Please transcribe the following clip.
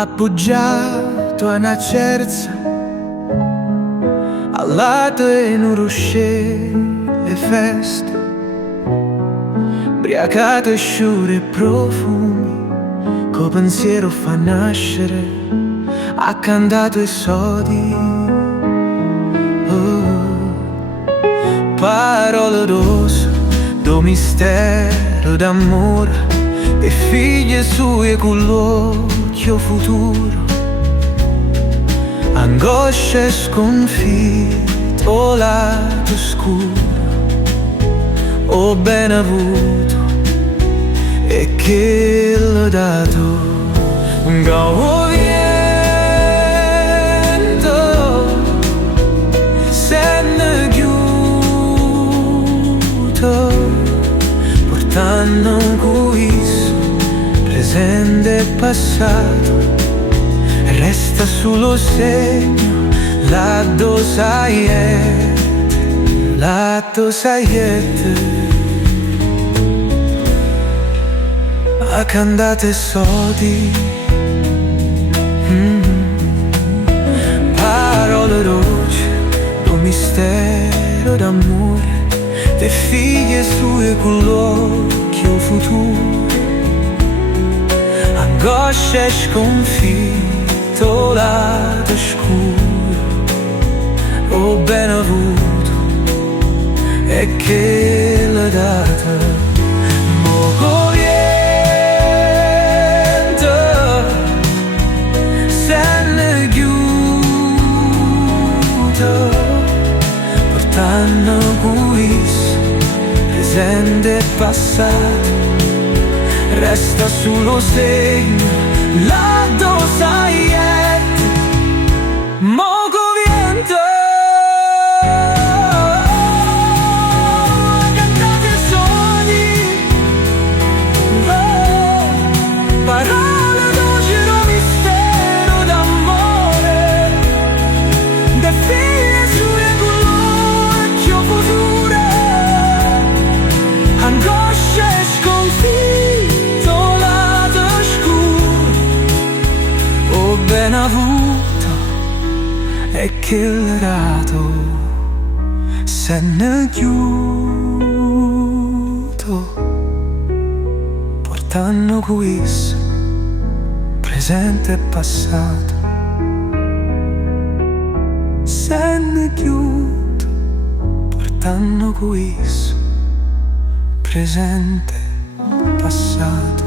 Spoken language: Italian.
appoggiato a una cerza, al lato e non rusce le feste, briacato e sciure e profumi, co pensiero fa nascere, accandato e sodi. Parole d'oso, do mistero d'amore, e figlie sue con l'occhio futuro, angoscia e sconfitto, lato scuro, ho ben avuto e che l'ho dato un gauo vento, se ne chiudo, portando un questo presente e passato. Resta solo segno, lato saiete, lato saiete, accandate sodi. Parole dolci, un mistero d'amore, le figlie sue con l'occhio futuro, angoscia e sconfitto, lato scuro, ho ben avuto e che l'ho data. Poco vento, se ne chiudo, portando questo presente e passato. Resta solo segno, lato saiete, mogo vento, cantate sogni, parole d'oggi, mistero d'amore, de figlie sue con l'occhio futuro, angoscia e sconfitta, ben avuto e che l'ho dato, se ne chiudo, portando questo presente e passato. Se ne chiudo, portando questo presente e passato.